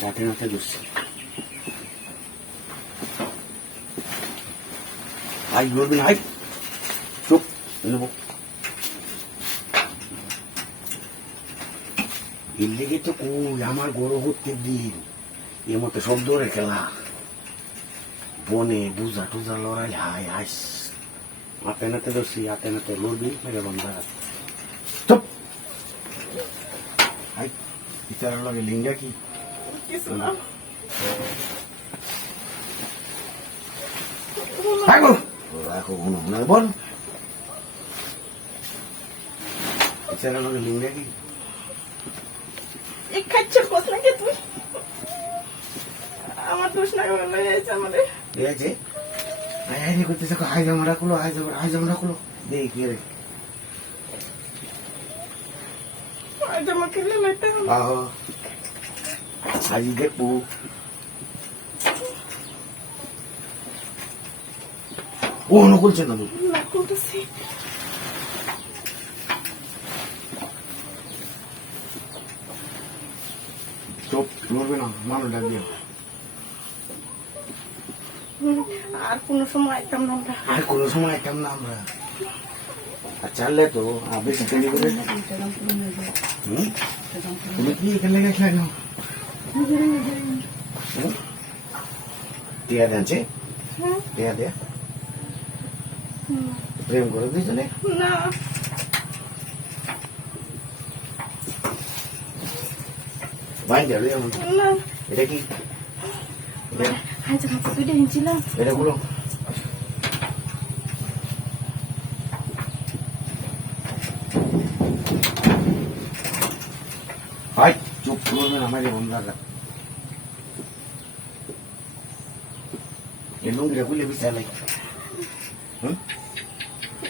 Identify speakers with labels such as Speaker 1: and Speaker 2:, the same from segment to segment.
Speaker 1: হাতে নাতে ধরছি আই বলবি না চুপ নেব লেগে তো কই আমার গরু হতে দিন এর মতো সব দৌড়ে খেলা বনে বুঝা টুজা লড়াই হাই হাইস হাতে নাতে ধরছি হাতে নাতে লড়বি মেরে বন্ধা চুপ হাই বিচারের লগে লিঙ্গা কি?
Speaker 2: কিছু না
Speaker 1: থাকো রাখো মনে মনে বল বিচারের লগে লিঙ্গা কি
Speaker 2: এই খাচ্ছের কত নাকি তুই? আমার দোষ না লয়ে যাইছে আমাদের।
Speaker 1: ঠিক আছে আয় আয় করতে থাকো আয় জামা রাখল আয় জামা আয় জামা রাখল দেখ রে?
Speaker 2: আজ আমাকে লেলাটা
Speaker 1: আহ। আজ দেখব ও অনুকূল চেন চোপ নড়বে না মানুষ ডাক
Speaker 2: আর কোনো সময় একদম না আমরা
Speaker 1: আর কোনো সময় একটা না আমরা আর চাললে তো আর বেশি করে হুম? তুমি কি এখানে হুম? টিয়া দেনছে
Speaker 2: হ্যাঁ?
Speaker 1: টিয়া দেয়া। প্রেম করে দিয়েছিলে
Speaker 2: না।
Speaker 1: ভাই যাবে
Speaker 2: না।
Speaker 1: এটা কি? এটা-
Speaker 2: আজ আমাকে তুলে এনেছিলাম
Speaker 1: এটা গুলো ভাই চুপ করবেন আমাকে বন্ধারা এই লুঙ্গিটা খুলে বিছালাই হুম?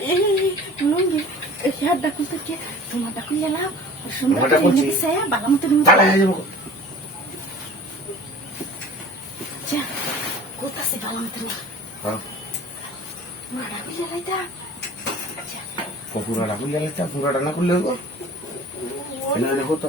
Speaker 2: এই লুঙ্গি সুন্দর করে। বালা
Speaker 1: যাব।
Speaker 2: যা কোথাছে বালা মতো
Speaker 1: হ্যাঁ। পুরাটা খুলে লাগছে পুরাটা না খুললে হইব? দেখো তো।